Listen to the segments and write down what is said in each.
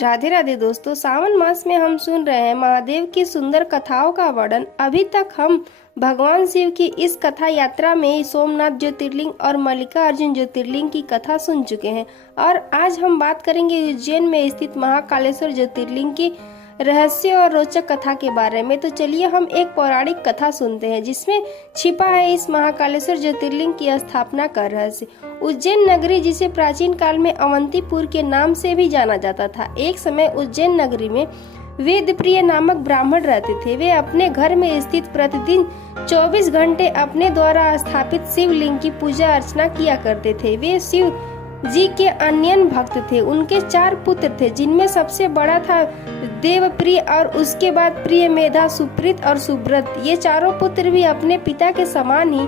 राधे राधे दोस्तों, सावन मास में हम सुन रहे हैं महादेव की सुंदर कथाओं का वर्णन। अभी तक हम भगवान शिव की इस कथा यात्रा में ही सोमनाथ ज्योतिर्लिंग और मल्लिकार्जुन ज्योतिर्लिंग की कथा सुन चुके हैं और आज हम बात करेंगे उज्जैन में स्थित महाकालेश्वर ज्योतिर्लिंग की रहस्य और रोचक कथा के बारे में। तो चलिए हम एक पौराणिक कथा सुनते हैं जिसमें छिपा है इस महाकालेश्वर ज्योतिर्लिंग की स्थापना का रहस्य। उज्जैन नगरी, जिसे प्राचीन काल में अवंतीपुर के नाम से भी जाना जाता था, एक समय उज्जैन नगरी में वेदप्रिय नामक ब्राह्मण रहते थे। वे अपने घर में स्थित प्रतिदिन 24 घंटे अपने द्वारा स्थापित शिवलिंग की पूजा अर्चना किया करते थे। वे शिव जी के अनन्य भक्त थे। उनके 4 पुत्र थे, जिनमें सबसे बड़ा था देवप्रिय और उसके बाद प्रिय, मेधा, सुप्रीत और सुब्रत। ये चारों पुत्र भी अपने पिता के समान ही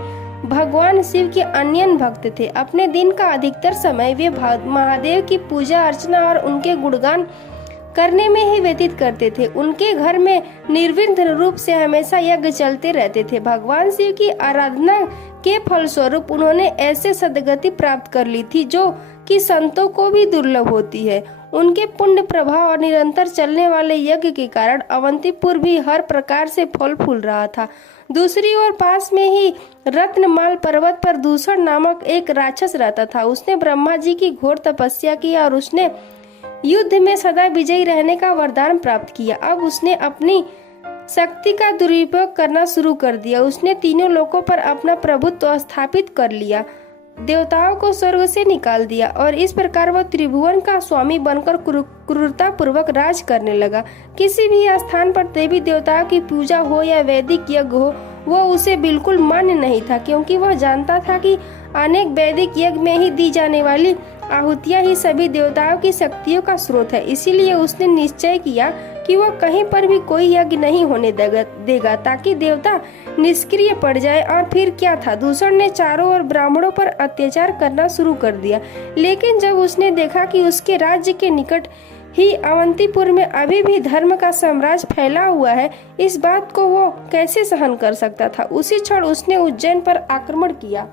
भगवान शिव के अनन्य भक्त थे। अपने दिन का अधिकतर समय वे महादेव की पूजा अर्चना और उनके गुणगान करने में ही व्यतीत करते थे। उनके घर में निर्विघ्न रूप से हमेशा यज्ञ चलते रहते थे। भगवान शिव की आराधना के फलस्वरूप उन्होंने ऐसे सद्गति प्राप्त कर ली थी जो कि संतों को भी दुर्लभ होती है। उनके पुण्य प्रभाव और निरंतर चलने वाले यज्ञ के कारण अवंतीपुर भी हर प्रकार से फल फूल रहा था। दूसरी ओर पास में ही रत्नमाल पर्वत पर दूषण नामक एक राक्षस रहता था। उसने ब्रह्मा जी की घोर तपस्या की और उसने युद्ध में सदा विजयी रहने का वरदान प्राप्त किया। अब उसने अपनी शक्ति का दुरुपयोग करना शुरू कर दिया। उसने तीनों लोकों पर अपना प्रभुत्व स्थापित कर लिया, देवताओं को स्वर्ग से निकाल दिया और इस प्रकार वह त्रिभुवन का स्वामी बनकर क्रूरता पूर्वक राज करने लगा। किसी भी स्थान पर देवी देवताओं की पूजा हो या वैदिक यज्ञ हो, वह उसे बिल्कुल मान्य नहीं था, क्योंकि वह जानता था कि अनेक वैदिक यज्ञ में ही दी जाने वाली आहुतियां ही सभी देवताओं की शक्तियों का स्रोत है। इसीलिए उसने निश्चय किया कि वह कहीं पर भी कोई यज्ञ नहीं होने देगा ताकि देवता निष्क्रिय पड़ जाए। और फिर क्या था, दूषण ने चारों ओर ब्राह्मणों पर अत्याचार करना शुरू कर दिया। लेकिन जब उसने देखा कि उसके राज्य के निकट ही अवंतीपुर में अभी भी धर्म का साम्राज्य फैला हुआ है, इस बात को वो कैसे सहन कर सकता था। उसी क्षण उसने उज्जैन पर आक्रमण किया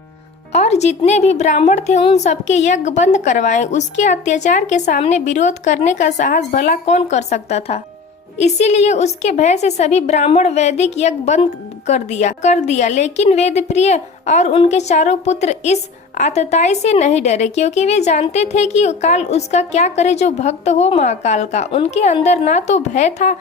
और जितने भी ब्राह्मण थे उन सबके यज्ञ बंद करवाए। उसके अत्याचार के सामने विरोध करने का साहस भला कौन कर सकता था। इसीलिए उसके भय से सभी ब्राह्मण वैदिक यज्ञ बंद कर दिया। लेकिन वेदप्रिय और उनके चारों पुत्र इस आतताई से नहीं डरे, क्योंकि वे जानते थे कि काल उसका क्या करे जो भक्त हो महाकाल का। उनके अंदर ना तो भय था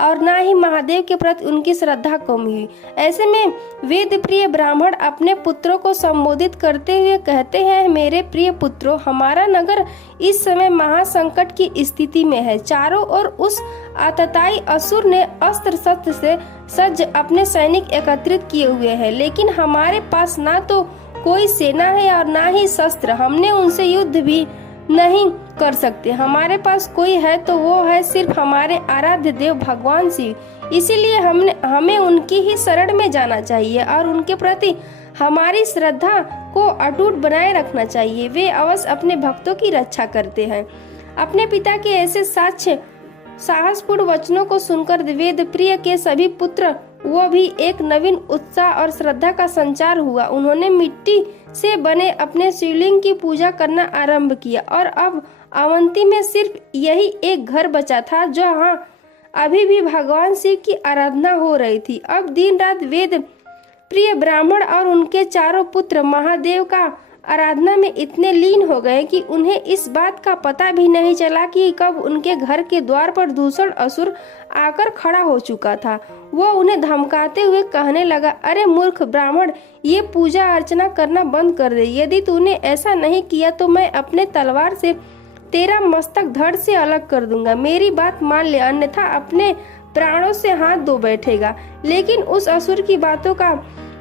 और ना ही महादेव के प्रति उनकी श्रद्धा कम हुई। ऐसे में वेदप्रिय ब्राह्मण अपने पुत्रों को संबोधित करते हुए कहते हैं, मेरे प्रिय पुत्रों, हमारा नगर इस समय महासंकट की स्थिति में है। चारों ओर उस आतताई असुर ने अस्त्र शस्त्र से सज्ज अपने सैनिक एकत्रित किए हुए हैं, लेकिन हमारे पास ना तो कोई सेना है और ना ही शस्त्र। हमने उनसे युद्ध भी नहीं कर सकते। हमारे पास कोई है तो वो है सिर्फ हमारे आराध्य देव भगवान शिव। इसीलिए हमें उनकी ही शरण में जाना चाहिए और उनके प्रति हमारी श्रद्धा को अटूट बनाए रखना चाहिए। वे अवश्य अपने भक्तों की रक्षा करते हैं। अपने पिता के ऐसे साहसपूर्ण वचनों को सुनकर वेदप्रिय के सभी पुत्र वो भी एक नवीन उत्साह और श्रद्धा का संचार हुआ। उन्होंने मिट्टी से बने अपने शिवलिंग की पूजा करना आरंभ किया और अब अवंती में सिर्फ यही एक घर बचा था जहाँ अभी भी भगवान शिव की आराधना हो रही थी। अब दिन रात वेद प्रिय ब्राह्मण और उनके चारों पुत्र महादेव का आराधना में इतने लीन हो गए कि उन्हें इस बात का पता भी नहीं चला कि कब उनके घर के द्वार पर दूषण असुर आकर खड़ा हो चुका था। वो उन्हें धमकाते हुए कहने लगा, अरे मूर्ख ब्राह्मण, ये पूजा अर्चना करना बंद कर दे। यदि तूने ऐसा नहीं किया तो मैं अपने तलवार से तेरा मस्तक धड़ से अलग कर दूंगा। मेरी बात मान ले, अन्यथा अपने प्राणों से हाथ धो बैठेगा। लेकिन उस असुर की बातों का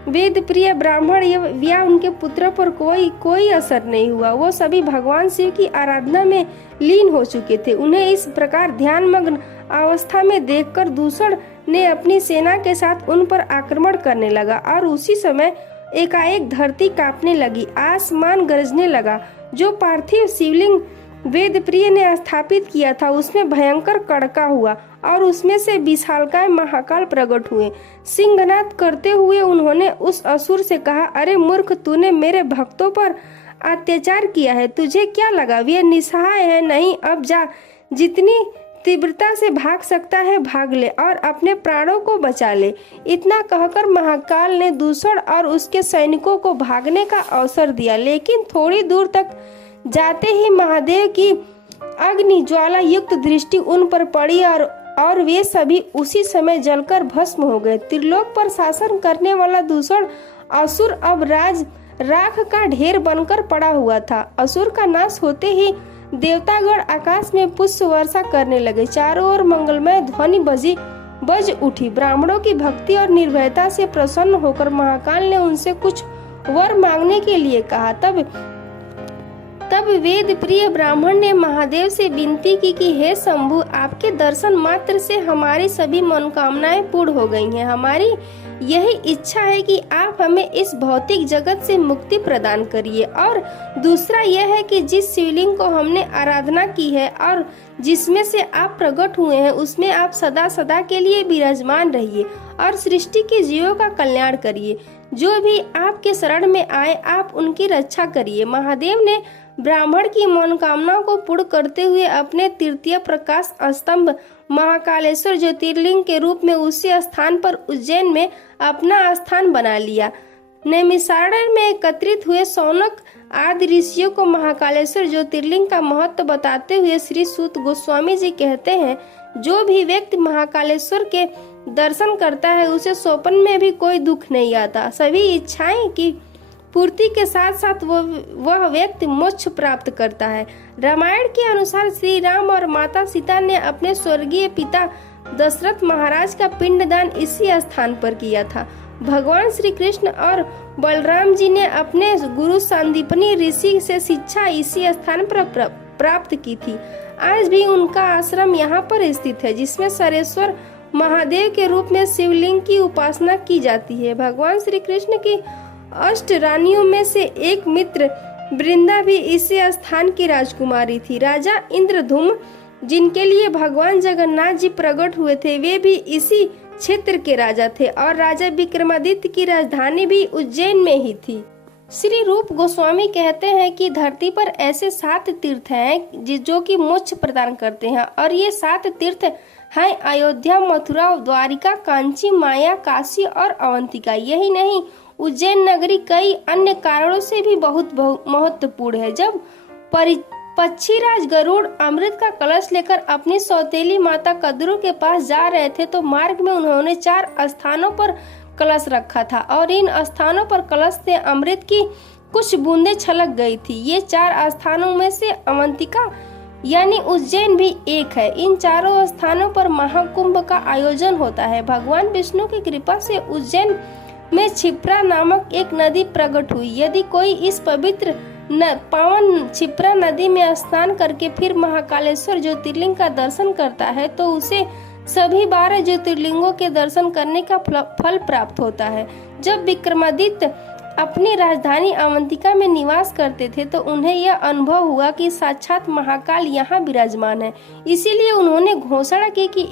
वेदप्रिय ब्राह्मण या उनके पुत्रों पर कोई असर नहीं हुआ। वो सभी भगवान शिव की आराधना में लीन हो चुके थे। उन्हें इस प्रकार ध्यानमग्न अवस्था में देखकर दूषण ने अपनी सेना के साथ उन पर आक्रमण करने लगा और उसी समय एकाएक धरती कांपने लगी, आसमान गरजने लगा। जो पार्थिव शिवलिंग वेदप्रिय ने स्थापित किया था उसमें भयंकर कड़का हुआ और उसमें से विशालकाय महाकाल प्रकट हुए। सिंहनाद करते हुए उन्होंने उस असुर से कहा, अरे मूर्ख, तूने मेरे भक्तों पर अत्याचार किया है। तुझे क्या लगा वे निसहाय है? नहीं, अब जा, जितनी तीव्रता से भाग सकता है भाग ले और अपने प्राणों को बचा ले। इतना कहकर महाकाल ने दूषण और उसके सैनिकों को भागने का अवसर दिया, लेकिन थोड़ी दूर तक जाते ही महादेव की अग्नि ज्वाला युक्त दृष्टि उन पर पड़ी और वे सभी उसी समय जलकर भस्म हो गए। त्रिलोक पर शासन करने वाला दूषण असुर अब राख का ढेर बनकर पड़ा हुआ था। असुर का नाश होते ही देवतागण आकाश में पुष्प वर्षा करने लगे। चारों ओर मंगलमय ध्वनि बज उठी। ब्राह्मणों की भक्ति और निर्भयता से प्रसन्न होकर महाकाल ने उनसे कुछ वर मांगने के लिए कहा। तब वेद प्रिय ब्राह्मण ने महादेव से विनती की कि हे शंभु, आपके दर्शन मात्र से हमारी सभी मनोकामनाएं पूर्ण हो गई हैं। हमारी यही इच्छा है कि आप हमें इस भौतिक जगत से मुक्ति प्रदान करिए, और दूसरा यह है कि जिस शिवलिंग को हमने आराधना की है और जिसमें से आप प्रकट हुए हैं, उसमें आप सदा सदा के लिए विराजमान रहिए और सृष्टि के जीवों का कल्याण करिए। जो भी आपके शरण में आए, आप उनकी रक्षा करिए। महादेव ने ब्राह्मण की मनोकामनाओं को पूर्ण करते हुए अपने तृतीय प्रकाश स्तंभ महाकालेश्वर ज्योतिर्लिंग के रूप में उसी स्थान पर उज्जैन में अपना स्थान बना लिया। नैमिषारण्य में एकत्रित हुए शौनक आदि ऋषियों को महाकालेश्वर ज्योतिर्लिंग का महत्व बताते हुए श्री सूत गोस्वामी जी कहते हैं, जो भी व्यक्ति महाकालेश्वर के दर्शन करता है, उसे स्वप्न में भी कोई दुख नहीं आता। सभी इच्छाएं की पूर्ति के साथ साथ वह व्यक्ति मोक्ष प्राप्त करता है। रामायण के अनुसार श्री राम और माता सीता ने अपने स्वर्गीय पिता दशरथ महाराज का पिंडदान इसी स्थान पर किया था। भगवान श्री कृष्ण और बलराम जी ने अपने गुरु संदीपनी ऋषि से शिक्षा इसी स्थान पर प्राप्त की थी। आज भी उनका आश्रम यहाँ पर स्थित है, जिसमें सरेश्वर महादेव के रूप में शिवलिंग की उपासना की जाती है। भगवान श्री कृष्ण की अष्ट रानियों में से एक मित्र वृंदा भी इसी स्थान की राजकुमारी थी। राजा इंद्रधुम्न, जिनके लिए भगवान जगन्नाथ जी प्रकट हुए थे, वे भी इसी क्षेत्र के राजा थे और राजा विक्रमादित्य की राजधानी भी उज्जैन में ही थी। श्री रूप गोस्वामी कहते हैं कि धरती पर ऐसे 7 तीर्थ हैं जो कि मोक्ष प्रदान करते हैं, और ये 7 तीर्थ हैं अयोध्या, मथुरा, द्वारिका, कांची, माया, काशी और अवंतिका। यही नहीं, उज्जैन नगरी कई अन्य कारणों से भी बहुत महत्वपूर्ण है। जब पक्षीराज गरुड़ अमृत का कलश लेकर अपनी सौतेली माता कद्रू के पास जा रहे थे, तो मार्ग में उन्होंने 4 स्थानों पर कलश रखा था और इन स्थानों पर कलश से अमृत की कुछ बूंदें छलक गई थी। ये 4 स्थानों में से अवंतिका यानी उज्जैन भी एक है। इन चारों स्थानों पर महाकुंभ का आयोजन होता है। भगवान विष्णु की कृपा से उज्जैन में क्षिप्रा नामक एक नदी प्रकट हुई। यदि कोई इस पवित्र पावन क्षिप्रा नदी में स्नान करके फिर महाकालेश्वर ज्योतिर्लिंग का दर्शन करता है, तो उसे सभी 12 ज्योतिर्लिंगों के दर्शन करने का फल प्राप्त होता है। जब विक्रमादित्य अपनी राजधानी अवंतिका में निवास करते थे, तो उन्हें यह अनुभव हुआ कि साक्षात महाकाल यहाँ विराजमान है। इसीलिए उन्होंने घोषणा की कि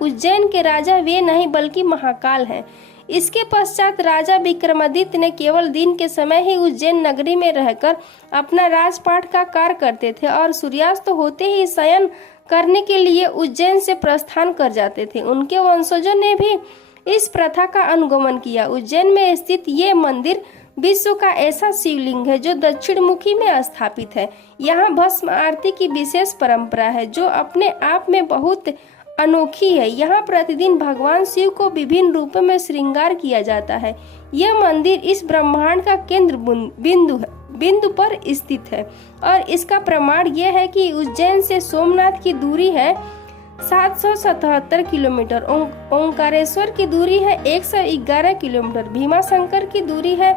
उज्जैन के राजा वे नहीं बल्कि महाकाल हैं। इसके पश्चात राजा विक्रमादित्य ने केवल दिन के समय ही उज्जैन नगरी में रहकर अपना राजपाट का कार्य करते थे और सूर्यास्त होते ही शयन करने के लिए उज्जैन से प्रस्थान कर जाते थे। उनके वंशजों ने भी इस प्रथा का अनुगमन किया। उज्जैन में स्थित ये मंदिर विश्व का ऐसा शिवलिंग है जो दक्षिण मुखी में स्थापित है। यहाँ भस्म आरती की विशेष परंपरा है, जो अपने आप में बहुत अनोखी है। यहाँ प्रतिदिन भगवान शिव को विभिन्न रूपों में श्रृंगार किया जाता है। यह मंदिर इस ब्रह्मांड का केंद्र बिंदु पर स्थित है, और इसका प्रमाण यह है कि उज्जैन से सोमनाथ की दूरी है 777 किलोमीटर, ओंकारेश्वर की दूरी है 111 किलोमीटर, भीमाशंकर की दूरी है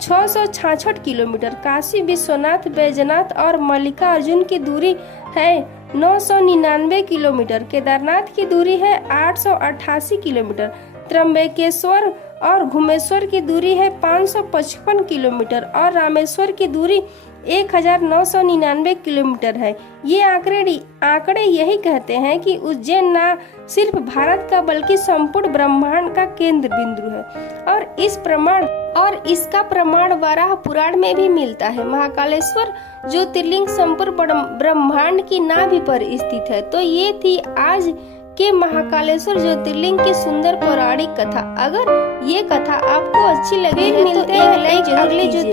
666 किलोमीटर, काशी विश्वनाथ, बैजनाथ और मल्लिकार्जुन की दूरी है 999 किलोमीटर, केदारनाथ की दूरी है 888 किलोमीटर, त्र्यंबकेश्वर और घुमेश्वर की दूरी है 555 किलोमीटर और रामेश्वर की दूरी 1999 किलोमीटर है। ये आंकड़े यही कहते हैं कि उज्जैन न सिर्फ भारत का बल्कि संपूर्ण ब्रह्मांड का केंद्र बिंदु है। और इसका प्रमाण वराह पुराण में भी मिलता है। महाकालेश्वर ज्योतिर्लिंग संपूर्ण ब्रह्मांड की नाभि पर स्थित है। तो ये थी आज के महाकालेश्वर ज्योतिर्लिंग की सुंदर पौराणिक कथा। अगर ये कथा आपको अच्छी लगी है तो एक लाइक जरूर कीजिए।